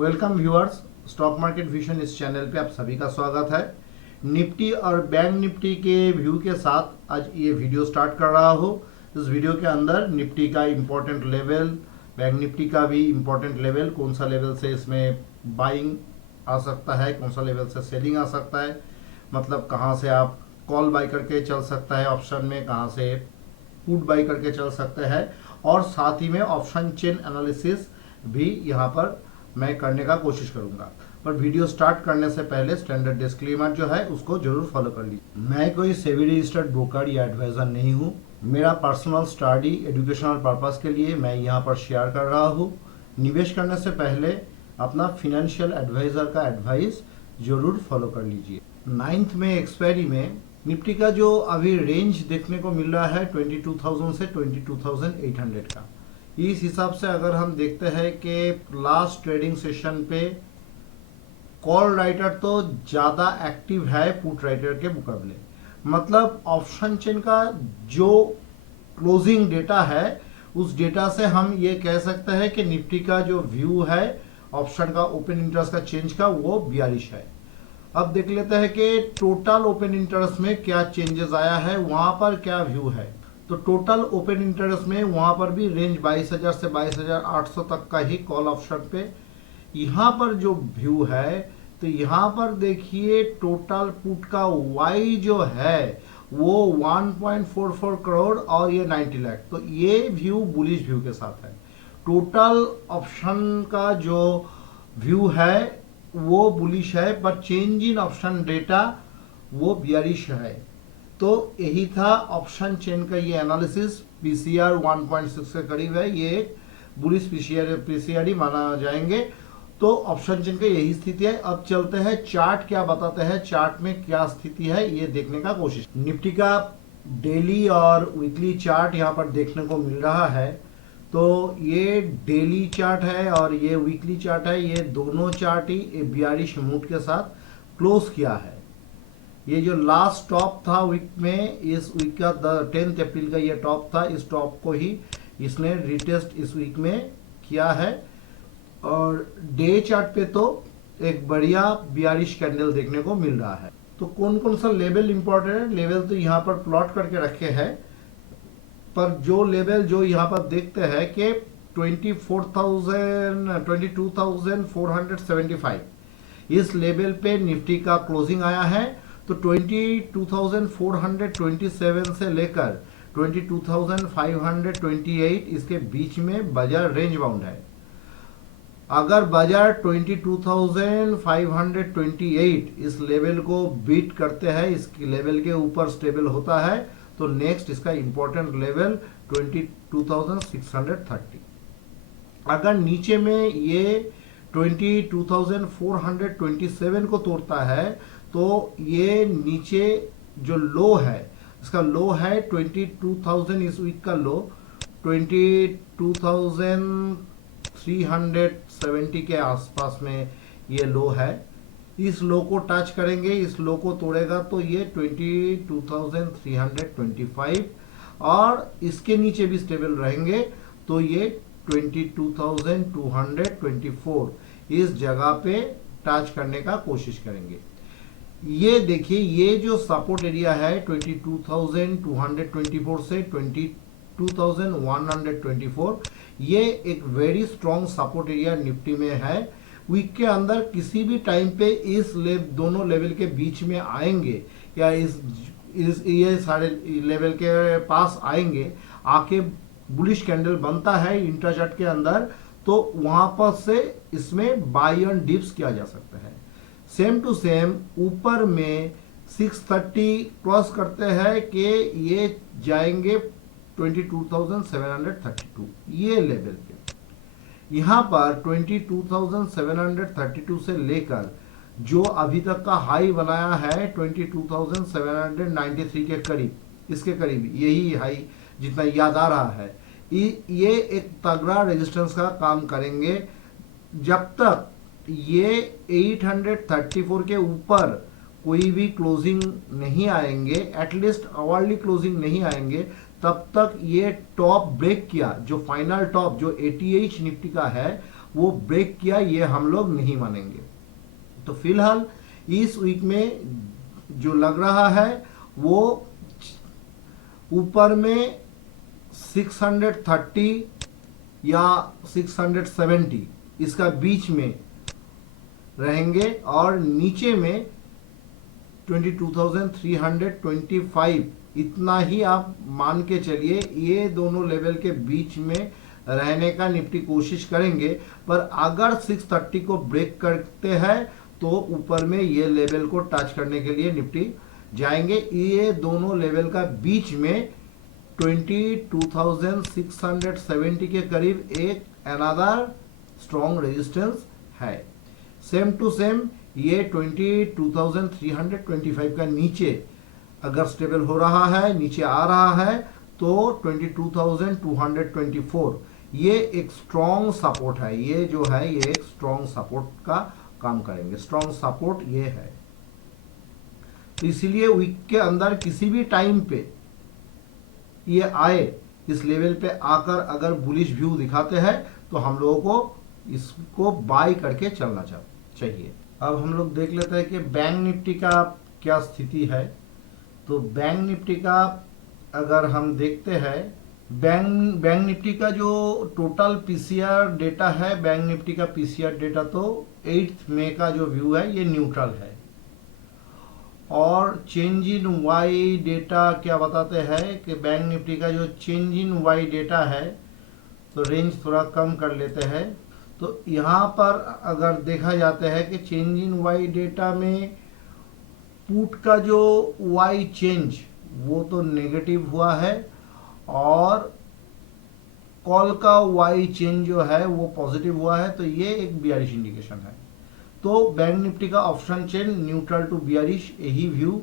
Welcome viewers, stock market vision इस channel पे आप सभी का स्वागत है। निफ्टी और बैंक निफ्टी के व्यू के साथ आज ये वीडियो स्टार्ट कर रहा हूँ। इस वीडियो के अंदर निफ्टी का इम्पोर्टेंट लेवल, बैंक निफ्टी का भी इम्पोर्टेंट लेवल, कौन सा लेवल से इसमें बाइंग आ सकता है, कौन सा लेवल से सेलिंग आ सकता है, मतलब कहाँ से आप कॉल बाई करके चल सकता है ऑप्शन में, कहाँ से पुट बाई करके चल सकते हैं, और साथ ही में ऑप्शन चेन एनालिसिस भी यहाँ पर मैं करने का कोशिश करूंगा। पर वीडियो स्टार्ट करने से पहले स्टैंडर्ड डिस्क्लेमर जो है उसको जरूर फॉलो कर लीजिए। मैं कोई सेबी रजिस्टर्ड ब्रोकर या एडवाइजर नहीं हूँ। मेरा पर्सनल स्टडी एजुकेशनल पर्पस के लिए मैं यहाँ पर शेयर कर रहा हूँ। निवेश करने से पहले अपना फिनेंशियल एडवाइजर का एडवाइस जरूर फॉलो कर लीजिए। 9th में एक्सपायरी में निफ्टी का जो अभी रेंज देखने को मिल रहा है 22,000 से 22,800 का। इस हिसाब से अगर हम देखते हैं कि लास्ट ट्रेडिंग सेशन पे कॉल राइटर तो ज़्यादा एक्टिव है पुट राइटर के मुकाबले, मतलब ऑप्शन चेन का जो क्लोजिंग डेटा है उस डेटा से हम ये कह सकते हैं कि निफ्टी का जो व्यू है ऑप्शन का ओपन इंटरेस्ट का चेंज का वो 42 है। अब देख लेते हैं कि टोटल ओपन इंटरेस्ट में क्या चेंजेस आया है, वहां पर क्या व्यू है। तो टोटल ओपन इंटरेस्ट में वहां पर भी रेंज 22,000 से 22,800 तक का ही कॉल ऑप्शन पे। यहाँ पर जो व्यू है तो यहाँ पर देखिए टोटल पुट का वाई जो है वो 1.44 करोड़ और ये 90 लाख, तो ये व्यू बुलिश व्यू के साथ है। टोटल ऑप्शन का जो व्यू है वो बुलिश है, पर चेंज इन ऑप्शन डेटा वो बियरिश है। तो यही था ऑप्शन चेन का ये एनालिसिस। पीसीआर 1.6 के करीब है, ये एक बुलिश पीसीआर ही माना जाएंगे। तो ऑप्शन चेन का यही स्थिति है। अब चलते हैं चार्ट क्या बताते हैं, चार्ट में क्या स्थिति है ये देखने का कोशिश। निफ्टी का डेली और वीकली चार्ट यहाँ पर देखने को मिल रहा है। तो ये डेली चार्ट है और ये वीकली चार्ट है, ये दोनों चार्ट ही बियरिश मूड के साथ क्लोज किया है। ये जो लास्ट टॉप था वीक में, इस वीक का 10 अप्रैल का ये टॉप था, इस टॉप को ही इसने रिटेस्ट इस वीक में किया है। और डे चार्ट पे तो एक बढ़िया बियरिश कैंडल देखने को मिल रहा है। तो कौन कौन सा लेवल इंपॉर्टेंट है, लेवल तो यहाँ पर प्लॉट करके रखे हैं, पर जो लेवल जो यहाँ पर देखते हैं कि 22,475 इस लेवल पे निफ्टी का क्लोजिंग आया है। तो 22,427 से लेकर 22,528 इसके बीच में बाजार रेंज बाउंड है। अगर बाजार 22,528 इस लेवल को बीट करते हैं, इस लेवल के ऊपर स्टेबल होता है, तो नेक्स्ट इसका इंपॉर्टेंट लेवल 22,630। अगर नीचे में ये 22,427 को तोड़ता है तो ये नीचे जो लो है, इसका लो है 22,000, इस वीक का लो 22,370 के आसपास में ये लो है। इस लो को टच करेंगे, इस लो को तोड़ेगा तो ये 22,325 और इसके नीचे भी स्टेबल रहेंगे तो ये 22,224 इस जगह पे टच करने का कोशिश करेंगे। ये देखिए, ये जो सपोर्ट एरिया है 22,224 से 22,124, ये एक very strong support area Nifty में है। वीक के अंदर किसी भी टाइम पे इस दोनों लेवल के बीच में आएंगे या इस ये सारे लेवल के पास आएंगे, आके बुलिश कैंडल बनता है इंट्राचार्ट के अंदर, तो वहां पर से इसमें बाई ऑन डिप्स किया जा सकता है। सेम टू सेम ऊपर में 630 क्रॉस करते हैं कि ये जाएंगे 22,732 ये लेवल पे। यहाँ पर 22,732 से लेकर जो अभी तक का हाई बनाया है 22,793 के करीब, इसके करीब यही हाई जितना याद आ रहा है, ये एक तगड़ा रेजिस्टेंस का काम करेंगे। जब तक ये 834 के ऊपर कोई भी क्लोजिंग नहीं आएंगे, एटलीस्ट आवरली क्लोजिंग नहीं आएंगे, तब तक ये टॉप ब्रेक किया, जो फाइनल टॉप जो 88 निफ्टी का है वो ब्रेक किया, ये हम लोग नहीं मानेंगे। तो फिलहाल इस वीक में जो लग रहा है वो ऊपर में 630 या 670 इसका बीच में रहेंगे और नीचे में 22,325 इतना ही आप मान के चलिए। ये दोनों लेवल के बीच में रहने का निफ्टी कोशिश करेंगे, पर अगर 630 को ब्रेक करते हैं तो ऊपर में ये लेवल को टच करने के लिए निफ्टी जाएंगे। ये दोनों लेवल का बीच में 22,670 के करीब एक अनदर स्ट्रॉन्ग रेजिस्टेंस है। सेम टू सेम ये 22,325 का नीचे अगर स्टेबल हो रहा है, नीचे आ रहा है, तो 22,224 ये एक स्ट्रॉन्ग सपोर्ट है। ये जो है ये एक स्ट्रॉन्ग सपोर्ट का काम करेंगे। स्ट्रॉन्ग सपोर्ट ये है। तो इसीलिए वीक के अंदर किसी भी टाइम पे ये आए, इस लेवल पे आकर अगर बुलिश व्यू दिखाते हैं तो हम लोगों को इसको बाय करके चलना चाहिए। अब हम लोग देख लेते हैं कि बैंक निफ्टी का क्या स्थिति है। तो बैंक निफ्टी का अगर हम देखते हैं, बैंक निफ्टी का जो टोटल पीसीआर डेटा है, बैंक निफ्टी का पीसीआर डेटा तो 8 मई का जो व्यू है ये न्यूट्रल है। और चेंज इन वाई डेटा क्या बताते हैं कि बैंक निफ्टी का जो चेंज इन वाई डेटा है, तो रेंज थोड़ा कम कर लेते हैं। तो यहाँ पर अगर देखा जाता है कि चेंज इन वाई डेटा में पुट का जो वाई चेंज वो तो नेगेटिव हुआ है और कॉल का वाई चेंज जो है वो पॉजिटिव हुआ है। तो ये एक बियरिश इंडिकेशन है। तो बैंक निफ्टी का option chain neutral to bearish यही व्यू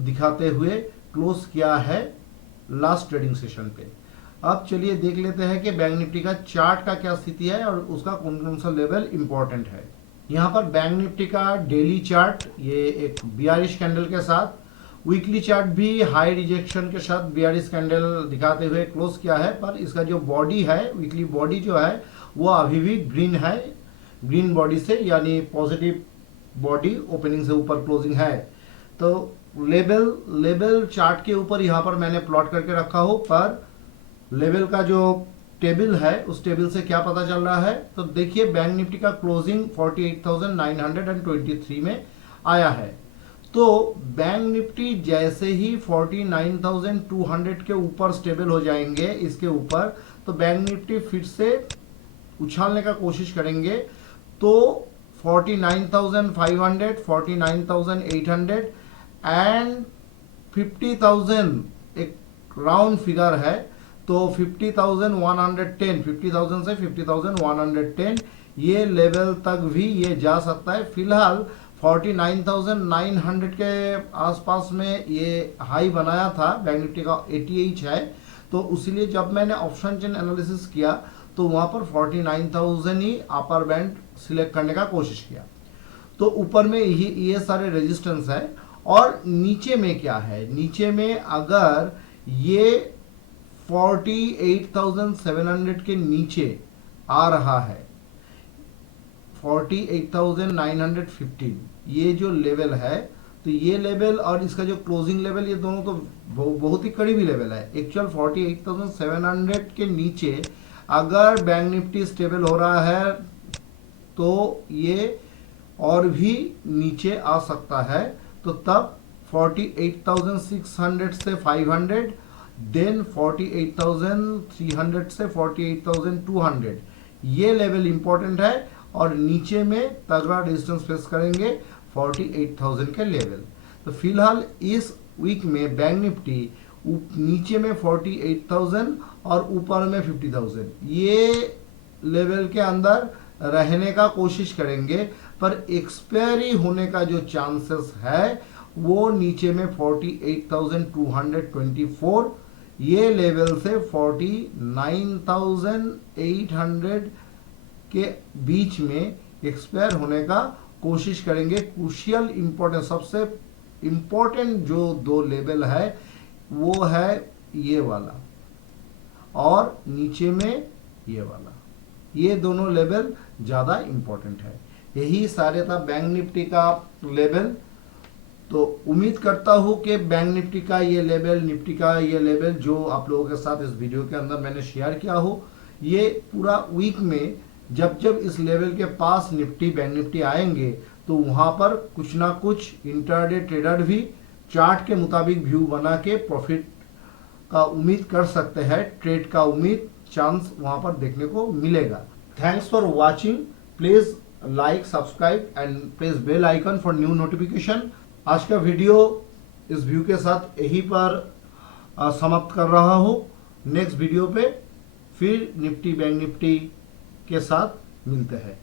दिखाते हुए क्लोज किया है लास्ट ट्रेडिंग सेशन पे। अब चलिए देख लेते हैं कि बैंक निफ्टी का चार्ट का क्या स्थिति है और उसका कौन कौन सा लेवल इंपॉर्टेंट है। यहाँ पर बैंक निफ्टी का डेली चार्ट ये एक बियरिश कैंडल के साथ, वीकली चार्ट भी हाई रिजेक्शन के साथ बियरिश कैंडल दिखाते हुए क्लोज किया है। पर इसका जो बॉडी है, वीकली बॉडी जो है वो अभी भी ग्रीन है, ग्रीन बॉडी से, यानी पॉजिटिव बॉडी ओपनिंग से ऊपर क्लोजिंग है। तो लेवल चार्ट के ऊपर यहाँ पर मैंने प्लॉट करके रखा हो, पर लेवल का जो टेबल है उस टेबल से क्या पता चल रहा है। तो देखिए बैंक निफ्टी का क्लोजिंग 48,923 में आया है। तो बैंक निफ्टी जैसे ही 49,200 के ऊपर स्टेबल हो जाएंगे इसके ऊपर, तो बैंक निफ्टी फिर से उछालने का कोशिश करेंगे। तो 49,500, 49,800 एंड 50,000 एक राउंड फिगर है। तो 50,110, 50,000 से 50,110 ये लेवल तक भी ये जा सकता है। फिलहाल 49,900 के आसपास में ये हाई बनाया था, बैंक निफ्टी का 80H है। तो इसलिए जब मैंने ऑप्शन चेन एनालिसिस किया तो वहां पर 49,000 ही अपर बैंड सिलेक्ट करने का कोशिश किया। तो ऊपर में ये सारे रेजिस्टेंस है। और नीचे में क्या है, नीचे में अगर ये 48,700 के नीचे आ रहा है, 48,915 ये जो लेवल है, तो ये लेवल और इसका जो क्लोजिंग लेवल ये दोनों तो बहुत ही करीबी लेवल है। एक्चुअल 48,700 के नीचे अगर बैंक निफ्टी स्टेबल हो रहा है तो ये और भी नीचे आ सकता है। तो तब 48,600 से 500, देन 48,300 से 48,200 ये लेवल इंपॉर्टेंट है। और नीचे में तगड़ा रेजिस्टेंस फेस करेंगे 48,000 के लेवल। तो फिलहाल इस वीक में बैंक निफ्टी नीचे में 48,000 और ऊपर में 50,000 ये लेवल के अंदर रहने का कोशिश करेंगे। पर एक्सपायरी होने का जो चांसेस है वो नीचे में 48,224 ये लेवल से 49,800 के बीच में एक्सपायर होने का कोशिश करेंगे। क्रूशियल इंपॉर्टेंट, सबसे इंपॉर्टेंट जो दो लेवल है वो है ये वाला और नीचे में ये वाला। ये दोनों लेवल ज़्यादा इम्पोर्टेंट है। यही सारे था बैंक निफ्टी का लेवल। तो उम्मीद करता हूँ कि बैंक निफ्टी का ये लेवल, निफ्टी का ये लेवल जो आप लोगों के साथ इस वीडियो के अंदर मैंने शेयर किया हो, ये पूरा वीक में जब जब इस लेवल के पास निफ्टी बैंक निफ्टी आएंगे तो वहाँ पर कुछ ना कुछ इंटरडे ट्रेडर भी चार्ट के मुताबिक व्यू बना के प्रॉफिट का उम्मीद कर सकते हैं, ट्रेड का उम्मीद चांस वहाँ पर देखने को मिलेगा। Thanks for watching. Please like, subscribe and press bell icon for new notification. आज का वीडियो इस व्यू के साथ यहीं पर समाप्त कर रहा हूँ। नेक्स्ट वीडियो पे फिर निफ्टी बैंक निफ्टी के साथ मिलते हैं।